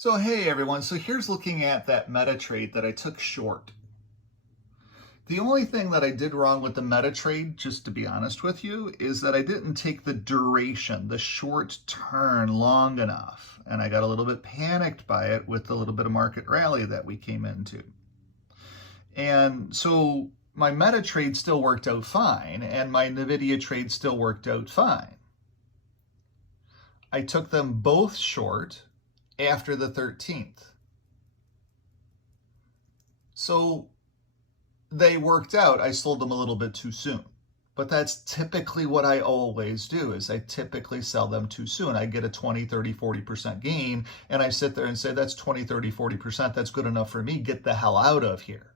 So hey everyone, so here's looking at that meta trade that I took short. The only thing that I did wrong with the meta trade, just to be honest with you, is that I didn't take the duration, the short turn long enough. And I got a little bit panicked by it with the little bit of market rally that we came into. And so my meta trade still worked out fine, and my nvda trade still worked out fine. I took them both short after the 13th. So they worked out. I sold them a little bit too soon. But that's typically what I always do, is I typically sell them too soon. I get a 20, 30, 40% gain, and I sit there and say, that's 20, 30, 40%. That's good enough for me. Get the hell out of here,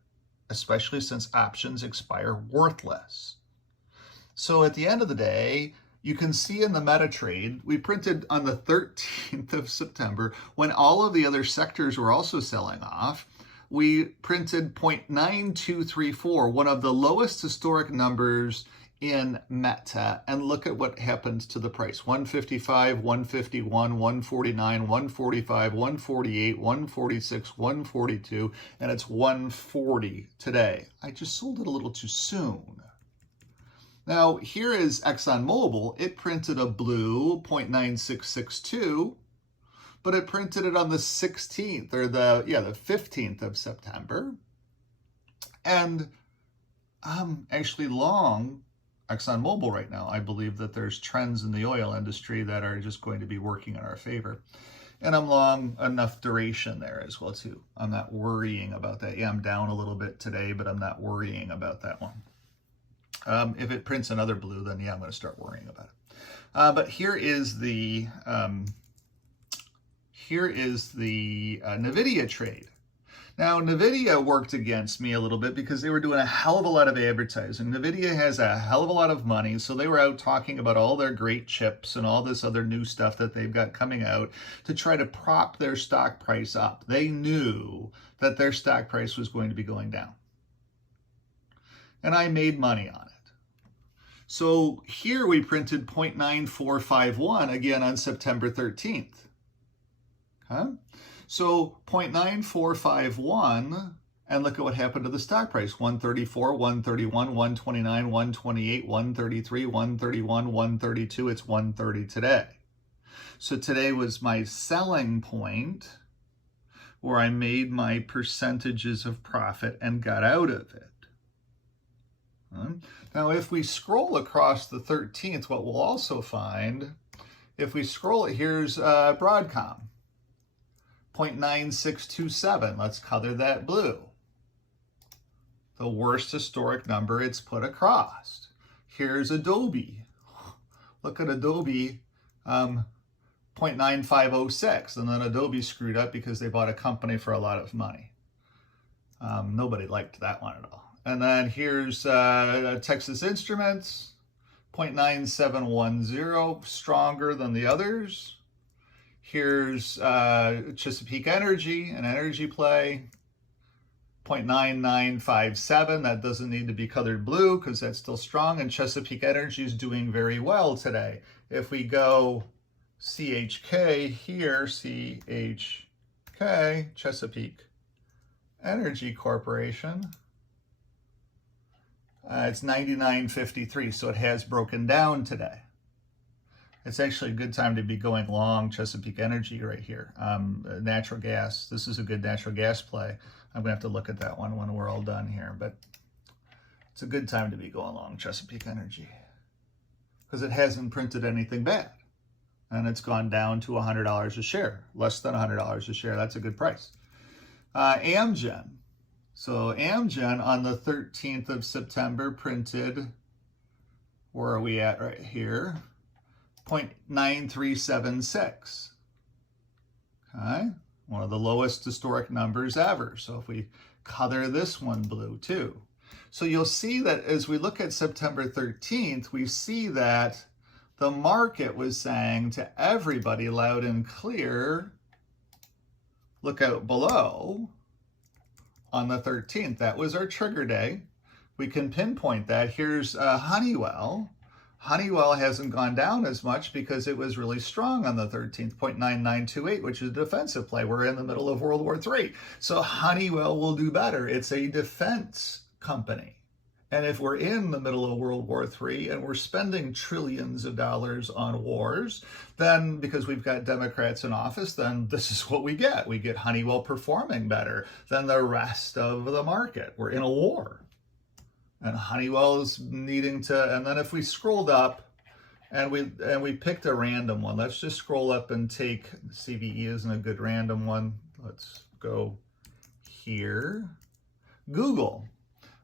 especially since options expire worthless. So at the end of the day, you can see in the meta trade, we printed on the 13th of September, when all of the other sectors were also selling off, we printed 0.9234, one of the lowest historic numbers in meta. And look at what happened to the price. 155, 151, 149, 145, 148, 146, 142, and it's 140 today. I just sold it a little too soon. Now, here is ExxonMobil. It printed a blue 0.9662, but it printed it on the 16th, or the 15th of September. And I'm actually long ExxonMobil right now. I believe that there's trends in the oil industry that are just going to be working in our favor. And I'm long enough duration there as well, too. I'm not worrying about that. Yeah, I'm down a little bit today, but I'm not worrying about that one. If it prints another blue, then yeah, I'm going to start worrying about it. But here is the nvda trade. Now, nvda worked against me a little bit because they were doing a hell of a lot of advertising. nvda has a hell of a lot of money, so they were out talking about all their great chips and all this other new stuff that they've got coming out to try to prop their stock price up. They knew that their stock price was going to be going down. And I made money on it. So here we printed 0.9451 again on September 13th. Okay? So 0.9451, and look at what happened to the stock price. 134, 131, 129, 128, 133, 131, 132. It's 130 today. So today was my selling point where I made my percentages of profit and got out of it. Now, if we scroll across the 13th, what we'll also find, if we scroll it, here's Broadcom, 0.9627. Let's color that blue. The worst historic number it's put across. Here's Adobe. Look at Adobe, 0.9506. And then Adobe screwed up because they bought a company for a lot of money. Nobody liked that one at all. And then here's Texas Instruments, 0.9710, stronger than the others. Here's Chesapeake Energy, an energy play, 0.9957. That doesn't need to be colored blue because that's still strong. And Chesapeake Energy is doing very well today. If we go CHK here, CHK, Chesapeake Energy Corporation, it's 99.53, so it has broken down today. It's actually a good time to be going long Chesapeake Energy right here. Natural gas, this is a good natural gas play. I'm gonna have to look at that one when we're all done here, but it's a good time to be going long Chesapeake Energy because it hasn't printed anything bad. And it's gone down to $100 a share, less than $100 a share. That's a good price. Amgen. So Amgen on the 13th of September printed, where are we at right here? 0.9376. Okay, one of the lowest historic numbers ever. So if we color this one blue too. So you'll see that as we look at September 13th, we see that the market was saying to everybody loud and clear, look out below. On the 13th, that was our trigger day. We can pinpoint that. Here's Honeywell. Honeywell hasn't gone down as much because it was really strong on the 13th, 0.9928, which is a defensive play. We're in the middle of World War III. So Honeywell will do better. It's a defense company. And if we're in the middle of World War III and we're spending trillions of dollars on wars, then because we've got Democrats in office, then this is what we get. We get Honeywell performing better than the rest of the market. We're in a war. And Honeywell is needing to, and then if we scrolled up and we picked a random one, let's just scroll up and take, CVE isn't a good random one. Let's go here. Google.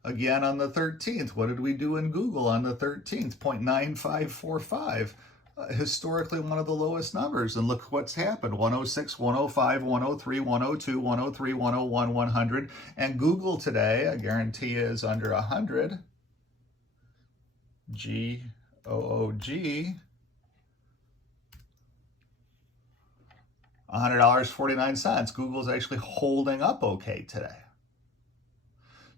Again, on the 13th, what did we do in Google on the 13th? 0.9545, historically one of the lowest numbers. And look what's happened, 106, 105, 103, 102, 103, 101, 100. And Google today, I guarantee you, is under 100. G-O-O-G. $100.49. Google's actually holding up okay today.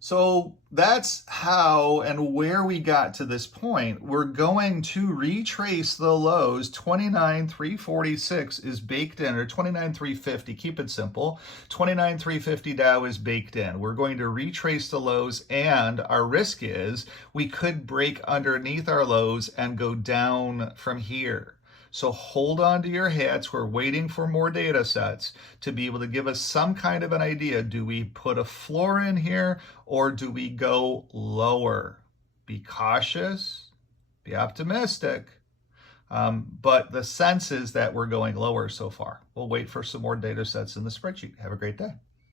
So that's how and where we got to this point. We're going to retrace the lows. 29,346 is baked in, or 29,350. Keep it simple. 29,350 Dow is baked in. We're going to retrace the lows, and our risk is we could break underneath our lows and go down from here. So hold on to your hats. We're waiting for more data sets to be able to give us some kind of an idea. Do we put a floor in here or do we go lower? Be cautious, be optimistic. But the sense is that we're going lower so far. We'll wait for some more data sets in the spreadsheet. Have a great day.